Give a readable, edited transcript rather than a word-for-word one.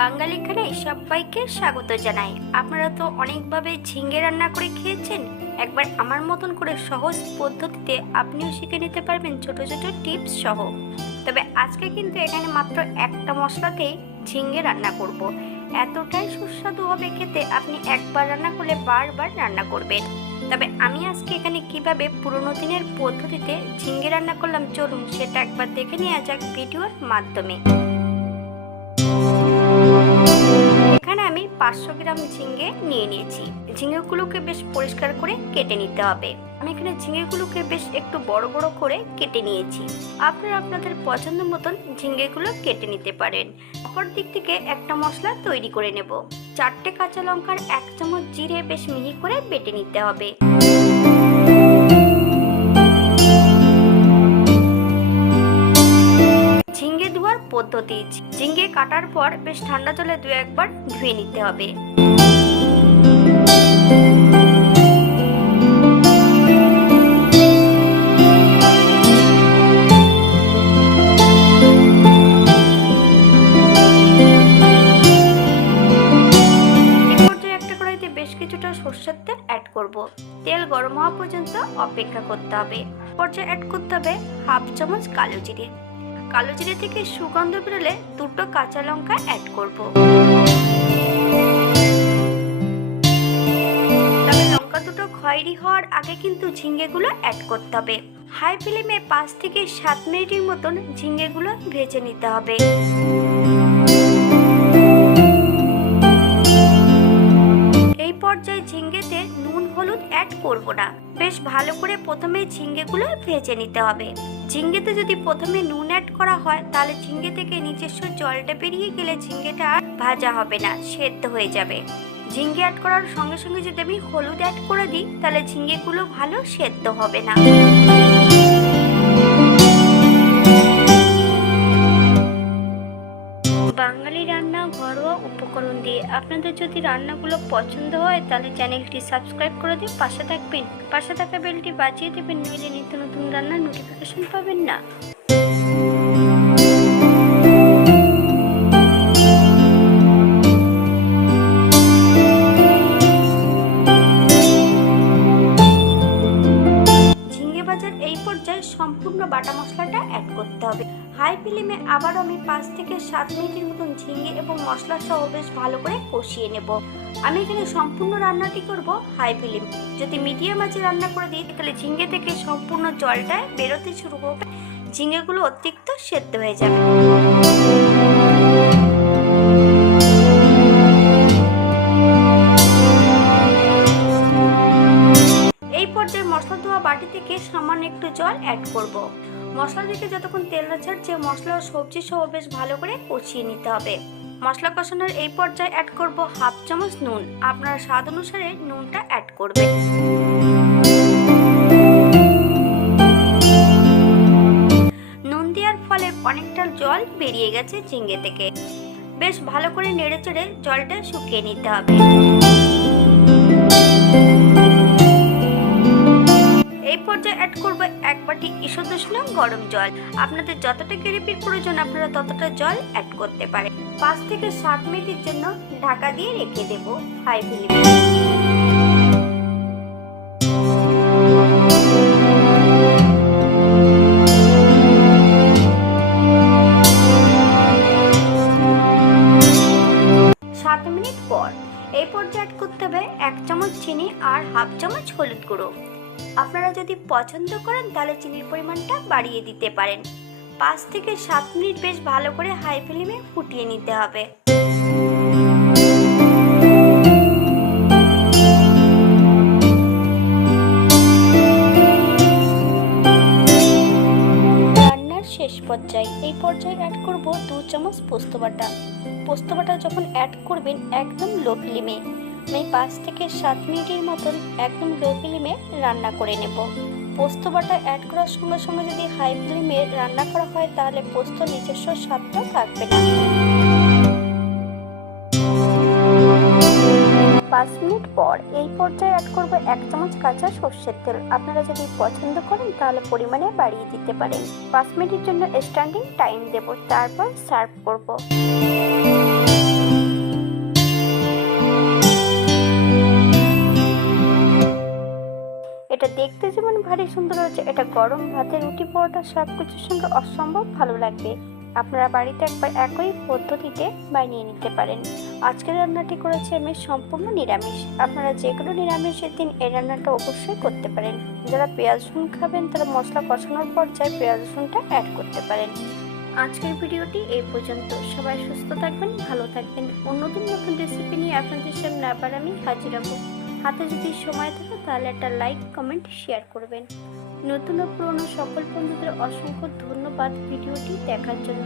বাঙালি খানায় সবাইকে স্বাগত জানাই। আপনারা তো অনেকভাবে ঝিঙে রান্না করে খেয়েছেন। একবার আমার মতন করে সহজ পদ্ধতিতে আপনিও শিখে নিতে পারবেন ছোট ছোট টিপস সহ। তবে আজকে কিন্তু এখানে মাত্র একটা মশলাতেই ঝিঙে রান্না করব। এতটাই সুস্বাদু হবে খেতে, আপনি একবার রান্না করলে বারবার রান্না করবেন। তবে আমি আজকে এখানে কিভাবে পুরোনো দিনের পদ্ধতিতে ঝিঙে রান্না করলাম, চলুন সেটা একবার দেখে নেওয়া যাক ভিডিওর মাধ্যমে। এখানে আমি 500 গ্রাম ঝিঙে নিয়ে নিয়েছি। ঝিঙেগুলোকে বেশ পরিষ্কার করে কেটে নিতে হবে। আমি এখানে ঝিঙেগুলোকে বেশ একটু বড় বড় করে কেটে নিয়েছি। আপনারা আপনাদের পছন্দ মতন ঝিঙেগুলো কেটে নিতে পারেন। অপর দিক থেকে একটা মশলা তৈরি করে নেব। 4টে কাঁচা লঙ্কার 1 চামচ জিরে বেশ মিহি করে বেটে নিতে হবে। ঝিঙে ধোয়ার পদ্ধতি: ঝিঙে কাটার পর বেশ ঠান্ডা জলে 2-1 বার ধুয়ে নিতে হবে। বেশ কিছুটা সরষের তেল অ্যাড করব। তেল গরম হওয়া পর্যন্ত অপেক্ষা করতে হবে। পর্যায়ে অ্যাড করতে হবে 1/2 চামচ কালো জিরে। কালো জিরে থেকে সুগন্ধ বেরোলে 2টো কাঁচা লঙ্কা অ্যাড করব। তবে লঙ্কা দুটো খয়েরি হওয়ার আগে কিন্তু ঝিঙেগুলো অ্যাড করতে হবে। হাই ফ্লেমে 5 থেকে 7 মিনিটের মতন ঝিঙেগুলো ভেজে নিতে হবে। এই পর্যায়ে ঝিঙেতে নুন হলুদ অ্যাড করব না। বেশ ভালো করে প্রথমে ঝিঙেগুলো ভেজে নিতে হবে। ঝিঙেতে যদি প্রথমে নুন অ্যাড করা হয় তাহলে ঝিঙে থেকে নিজস্ব জলটা বেরিয়ে গেলে ঝিঙেটা আর ভাজা হবে না, সেদ্ধ হয়ে যাবে। ঝিঙে অ্যাড করার সঙ্গে সঙ্গে যদি আমি হলুদ অ্যাড করে দিই তাহলে ঝিঙেগুলো ভালো সেদ্ধ হবে না। বাঙালি রান্না ঘরোয়া উপকরণ দিয়ে আপনাদের যদি রান্নাগুলো পছন্দ হয় তাহলে চ্যানেলটি সাবস্ক্রাইব করে দিয়ে পাশে থাকবেন। পাশে থাকা বেলটি বাজিয়ে দেবেন, নইলে নিত্য নতুন রান্নার নোটিফিকেশন পাবেন না। ঝিঙে ভাজার এই পর্যায়ে সম্পূর্ণ বাটা মশলাটা অ্যাড করতে হবে। হাই ফ্লেমে আবার আমি 5 থেকে 7 মিনিটের মতন ঝিঙে এবং মশলা সহ বেশ ভালো করে কষিয়ে নেব। আমি এখানে সম্পূর্ণ রান্নাটি করব হাই ফ্লেম। যদি মিডিয়াম আঁচে রান্না করে দিই তাহলে ঝিঙে থেকে সম্পূর্ণ জলটা বেরোতে শুরু করবে, ঝিঙেগুলো অতিরিক্ত সেদ্ধ হয়ে যাবে। এই পর্যায়ে মশলা ধোয়া বাটি থেকে সামান্য একটু জল অ্যাড করব। মশলা থেকে যতক্ষণ তেল না ছাড়ছে মশলা ও সবজি সহ বেশ ভালো করে কষিয়ে নিতে হবে। মশলা কষানোর এই পর্যায়ে অ্যাড করব 1/2 চামচ নুন। আপনারা স্বাদ অনুসারে নুনটা অ্যাড করবেন। নুন দেওয়ার ফলে অনেকটা জল বেরিয়ে গেছে ঝিঙে থেকে। বেশ ভালো করে নেড়ে চেড়ে জলটা শুকিয়ে নিতে হবে। এই পর্যায়ে অ্যাড করব 1 বাটি ঈষৎ উষ্ণ গরম জল। আপনাদের যতটা গ্রেভির প্রয়োজন আপনারা ততটা জল অ্যাড করতে পারেন। 5 থেকে 7 মিনিটের জন্য ঢাকা দিয়ে রেখে দেব হাই ফ্লেমে। মিনিট পর এই পর্যায়ে অ্যাড করতে হবে 1 চামচ চিনি আর 1/2 চামচ হলুদ গুঁড়ো। আপনারা যদি পছন্দ করেন তাহলে চিনির পরিমাণটা বাড়িয়ে দিতে পারেন। 5 থেকে 7 মিনিট বেশ ভালো করে হাই ফ্লেমে ফুটিয়ে নিতে হবে। রান্নার শেষ পর্যায়ে এই পর্যায়ে অ্যাড করব 2 চামচ পোস্ত বাটা। পোস্ত বাটা যখন অ্যাড করবেন একদম লো ফ্লেমে। আমি 5 থেকে 7 মিনিটের মতন একদম লো ফ্লেমে রান্না করে নেব। পোস্ত বাটা অ্যাড করার সঙ্গে সঙ্গে যদি হাই ফ্লেমে রান্না করা হয় তাহলে পোস্ত নিজস্ব স্বাদটা থাকবে না। 5 মিনিট পর এই পর্যায়ে অ্যাড করব 1 চামচ কাঁচা সরষের তেল। আপনারা যদি পছন্দ করেন তাহলে পরিমাণে বাড়িয়ে দিতে পারেন। 5 মিনিটের জন্য স্ট্যান্ডিং টাইম দেব, তারপর সার্ভ করব। এটা দেখতে যেমন ভারী সুন্দর হচ্ছে, এটা গরম ভাতে, রুটি, পরোটা সব কিছুর সঙ্গে অসম্ভব ভালো লাগবে। আপনারা বাড়িতে একবার একই পদ্ধতিতে বানিয়ে নিতে পারেন। আজকের রান্নাটি করেছি আমি সম্পূর্ণ নিরামিষ। আপনারা যে কোনো নিরামিষের দিন এই রান্নাটা অবশ্যই করতে পারেন। যারা পেঁয়াজ রসুন খাবেন তারা মশলা কষানোর পর্যায়ে পেঁয়াজ রসুনটা অ্যাড করতে পারেন। আজকের ভিডিওটি এই পর্যন্ত। সবাই সুস্থ থাকবেন, ভালো থাকবেন। অন্যদিন নতুন রেসিপি নিয়ে আপনাদের সামনে আবার আমি হাজির হব। হাতে যদি সময় থাকে তাহলে একটা লাইক, কমেন্ট, শেয়ার করবেন। নতুন ও পুরনো সকল বন্ধুদের অসংখ্য ধন্যবাদ ভিডিওটি দেখার জন্য।